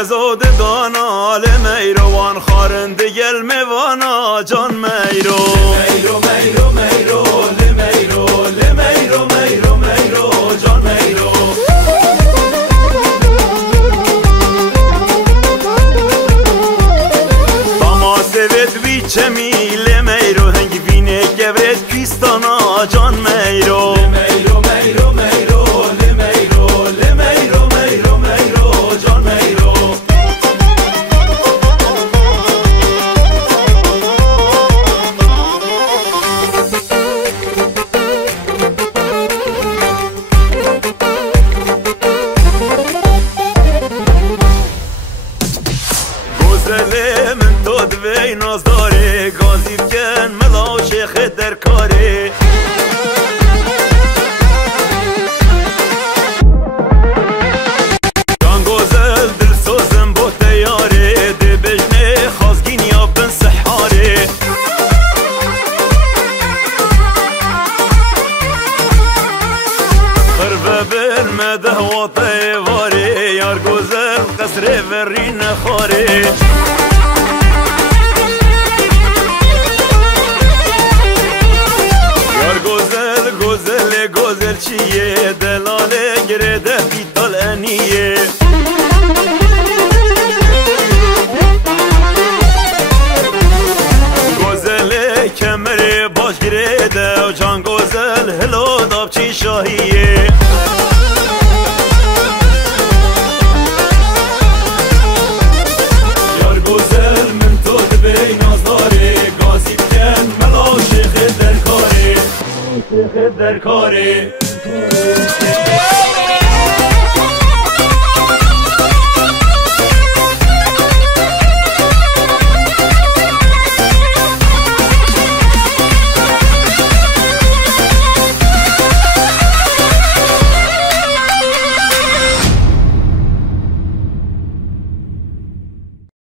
گزاد دانا لمیروان خارند گل میوانا جان میرو میرو میرو میرو لمیرو لمیرو میرو میرو جان میرو سوید وی چمی لمیرو هنگ وینه گورد کیستانا جان میرو لمیرو میرو میرو لمیرو لمیرو میرو میرو جان میرو گزله من تو دوی نازداره گازی بکن ملا شیخ در کاره جان گزل دل سوزم با تیاره ده بجنه خازگین یا بن سحاره خربه بالمده و طیواره یار گزل قصر ورین خاره گزل چیه دلاله گرده بیتال انیه گزل کمره باش گرده و جان گزل هلو دابچی شاهیه یار گزل من تو دبی نازداره گازی بکن ملا شیخ در کاره شیخ در کاره